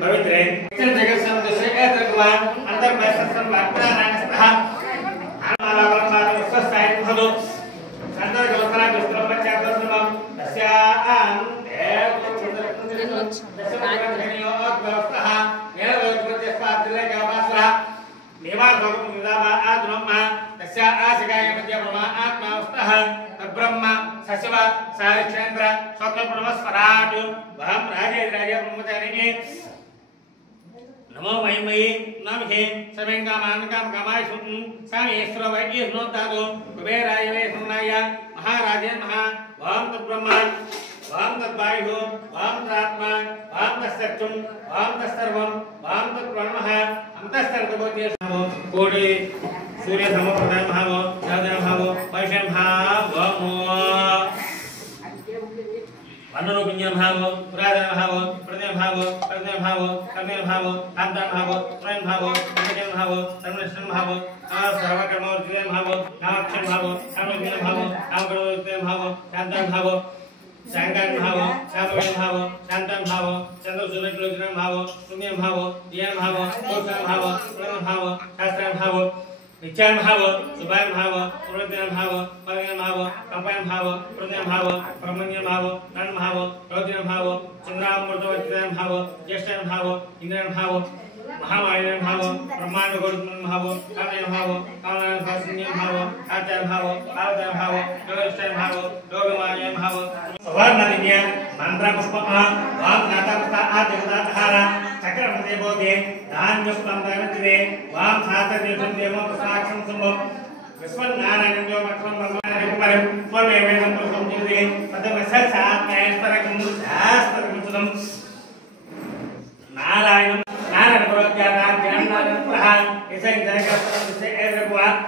पवित्रे जगत संदर्शे एतद्वान अंतर्मैसत्सं वाक्यानास्तः आमालावलंबादं स्वस्ताय भवतु संदर्गवस्त्रा विस्त्रपच्चात्मसमं तस्यां देवचन्द्रनियो अग्रस्तः नेरवज्रस्पात्रिलेकावासः देवासोगं निदामा आद्ब्रह्मा तस्या आसिकाय मध्य ब्रह्मा आत्मावस्तः तद्ब्रह्म सशिव सारिक्षेन्द्र स्वप्नब्रह्मस्वराट वहं राजेन्द्राय ब्रह्मचारिणे नमो महिमये नमः समेंगामान काम कामाय सुन सामेश्वर वैद्य सुनोतादो कुबेराय वे सुनाय महाराजे महा वहं तद्ब्रह्म वहं तद्वायुः वहं तदात्मा वहं तत्सत्यं वहं तत्सर्वं वहं तद्ब्रह्मः अंतस्तर्गबोध्यसमो कोटि सूर्य समप्रदाय महावो राजन भावो वैशं भावो वन्नो पुण्य भावो राजन भावो प्रदेय भावो प्रदेय भावो कर्मेय भावो कांतान भावो त्रयन भावो निजन भावो सर्वनिष्ठन भावो सर्वकर्मोर्जित भावो कामक्षण भावो कामविन भावो कामकर्मोर्जित भावो कांतान भावो सांगान भावो कामविन भावो शांतन भावो चंद्रसूर्यलोचन भावो पुण्य भावो दियन भावो दोषन भावो प्रणन भावो शास्त्रन भावो विचार भाव सुभाय भाव प्रवृत्ति भाव परिणय भाव कंपन भाव प्रज्ञा भाव प्रमण्य भाव कर्ण भाव रौद्र भाव चंद्रामृतवचन भाव ज्येष्ठ भाव इंद्र भाव महामायन भाव ब्रह्मांड गौतम भाव कामय भाव कामना शास्त्रीय भाव आचार भाव आचार भाव योगेश भाव योगमाय भाव वर्णनिय मंत्र पुष्प वाम नाता पुष्प आदिगता धारा चक्र मध्य बोधे दान पुष्पम दानतिरे वाम सात देवं देवं प्रसाक्षम संभव विश्वन नारायण जो मठम भगवान हरिपर स्वर्ग वेदम पुरुषम जिते पदम सत्सात न्यायस्तरकम शास्त्रकम नारायण नारायण प्रज्ञान ज्ञान प्रहार इसे जगत से एवं